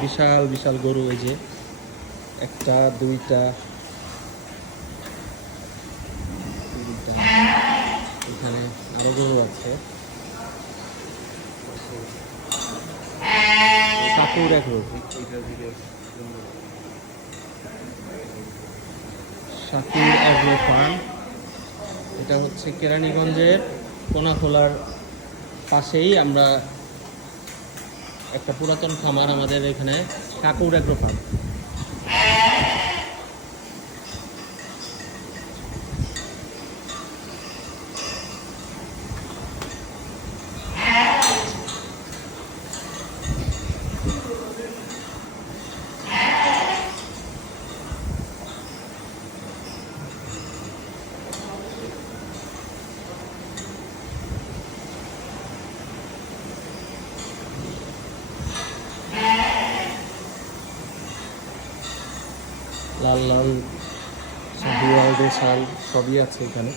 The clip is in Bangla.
বিশাল বিশাল গরু এই যে। একটা, দুইটা এখানে আরও গরু আছে। ফার্ম এটা হচ্ছে কেরানীগঞ্জের কোনাখোলার পাশেই আমরা একটা পুরাতন খামার আমাদের এখানে কাকুর অ্যাগ্রো ফার্ম। লাল লাল শাহিওয়াল শাল সবই আছে এখানে।